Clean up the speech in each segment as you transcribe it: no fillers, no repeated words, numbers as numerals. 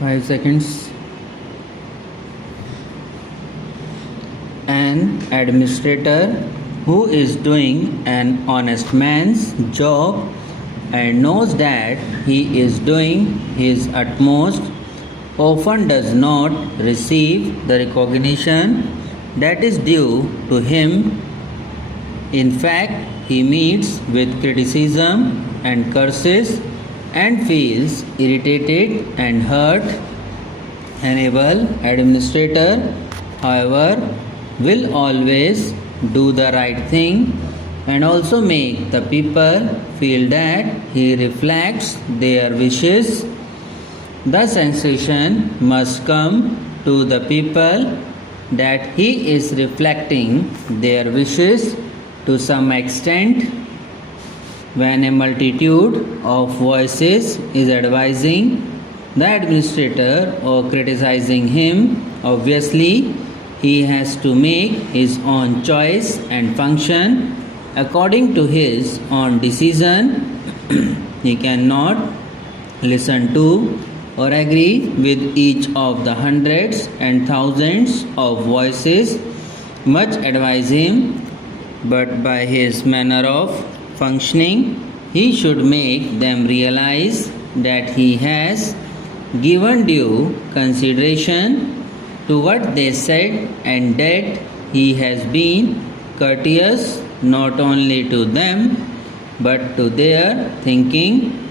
5 seconds. An administrator who is doing an honest man's job and knows that he is doing his utmost often does not receive the recognition that is due to him. In fact, he meets with criticism and curses and feels irritated and hurt. An able administrator, however, will always do the right thing and also make the people feel that he reflects their wishes. The sensation must come to the people that he is reflecting their wishes to some extent. When a multitude of voices is advising the administrator or criticizing him, obviously he has to make his own choice and function according to his own decision. He cannot listen to or agree with each of the hundreds and thousands of voices much advise him, but by his manner of functioning, he should make them realize that he has given due consideration to what they said and that he has been courteous not only to them but to their thinking.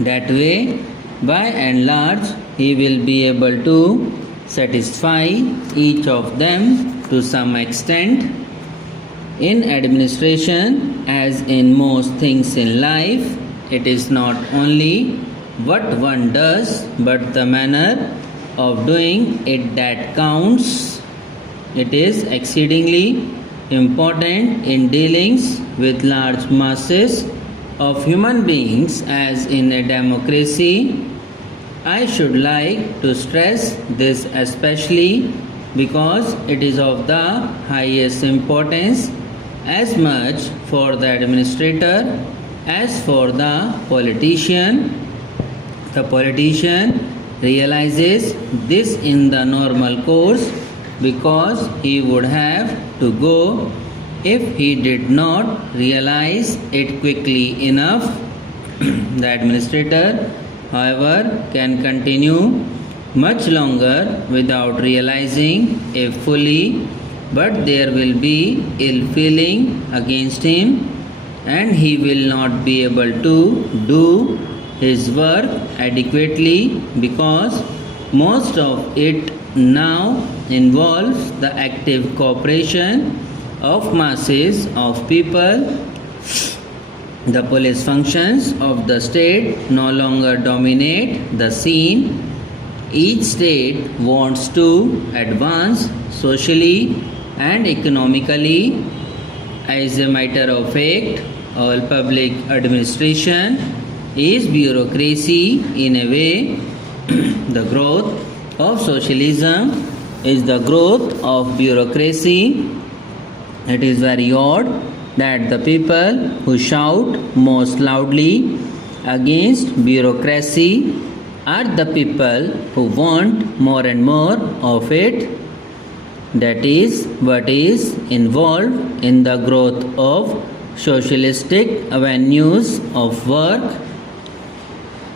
That way, by and large, he will be able to satisfy each of them to some extent. In administration, as in most things in life, it is not only what one does but the manner of doing it that counts. It is exceedingly important in dealings with large masses of human beings as in a democracy. I should like to stress this especially because it is of the highest importance as much for the administrator as for the politician. The politician realizes this in the normal course because he would have to go if he did not realize it quickly enough. The administrator, however, can continue much longer without realizing it fully, but there will be ill feeling against him and he will not be able to do his work adequately because most of it now involves the active cooperation of masses of people. The police functions of the state no longer dominate the scene. Each state wants to advance socially and economically. As a matter of fact, all public administration is bureaucracy in a way. The growth of socialism is the growth of bureaucracy. It is very odd that the people who shout most loudly against bureaucracy are the people who want more and more of it. That is what is involved in the growth of socialistic avenues of work.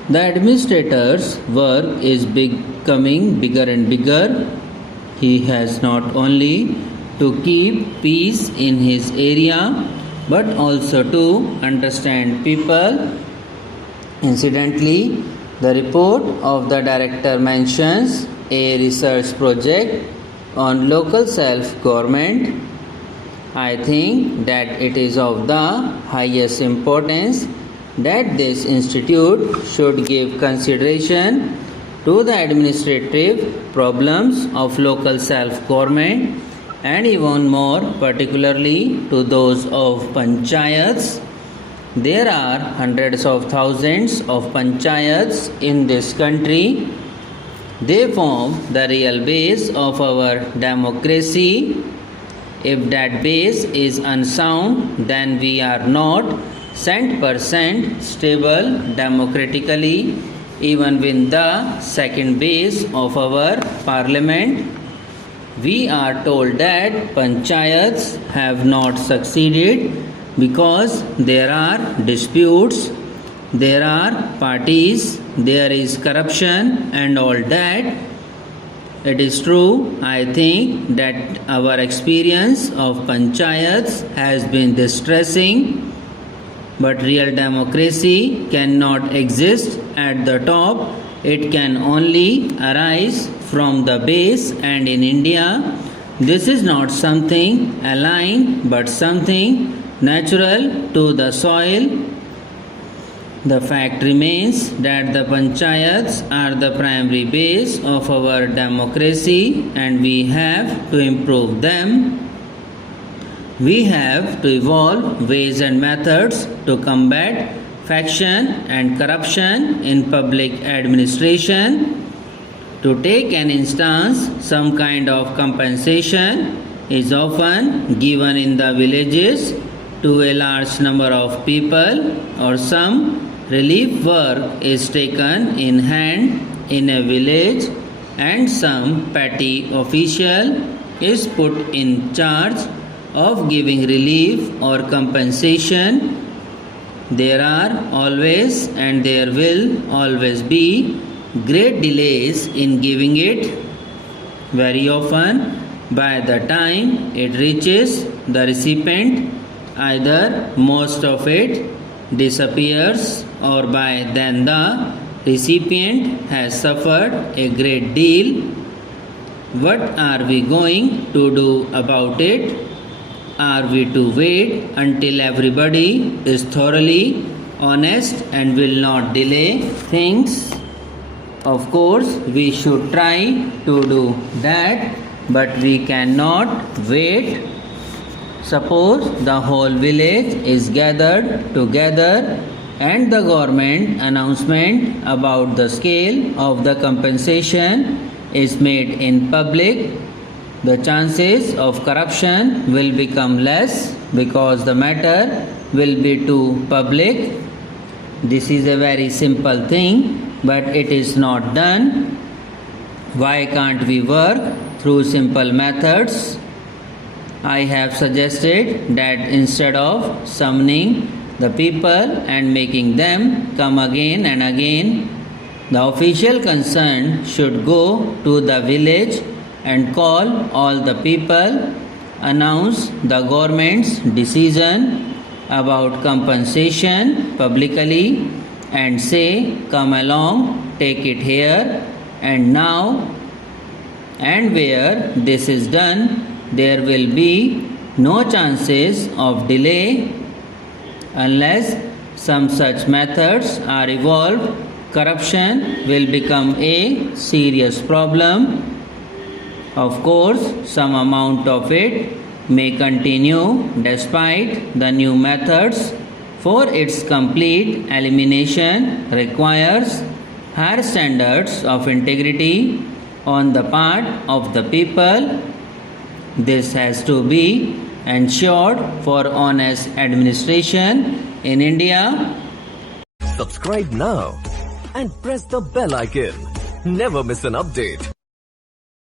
The administrator's work is becoming bigger and bigger. He has not only to keep peace in his area but also to understand people. Incidentally, the report of the director mentions a research project on local self-government. I think that it is of the highest importance that this institute should give consideration to the administrative problems of local self-government and even more particularly to those of panchayats. There are hundreds of thousands of panchayats in this country. They form the real base of our democracy. If that base is unsound, then we are not 100% stable democratically even win the second base of our parliament. We are told that panchayats have not succeeded because there are disputes, there are parties, there is corruption and all that. It is true, I think that our experience of panchayats has been distressing, but real democracy cannot exist at the top. It can only arise from the base, and in India, this is not something alien but something natural to the soil. The fact remains that the panchayats are the primary base of our democracy and we have to improve them. We have to evolve ways and methods to combat faction and corruption in public administration. To take an instance, some kind of compensation is often given in the villages to a large number of people, or some relief work is taken in hand in a village and some petty official is put in charge of giving relief or compensation. There are always and there will always be great delays in giving it. Very often, by the time it reaches the recipient, either most of it disappears or by then the recipient has suffered a great deal. What are we going to do about it? Are we to wait until everybody is thoroughly honest and will not delay things? Of course, we should try to do that, but we cannot wait. Suppose the whole village is gathered together and the government announcement about the scale of the compensation is made in public. The chances of corruption will become less because the matter will be too public. This is a very simple thing, but it is not done. Why can't we work through simple methods? I have suggested that instead of summoning the people and making them come again and again, the official concerned should go to the village and call all the people, announce the government's decision about compensation publicly and say, come along, take it here and now. And where this is done, there will be no chances of delay unless some such methods are evolved. Corruption will become a serious problem. Of course, some amount of it may continue despite the new methods, for its complete elimination requires higher standards of integrity on the part of the people. This has to be ensured for honest administration in India. Subscribe now and press the bell icon. Never miss an update.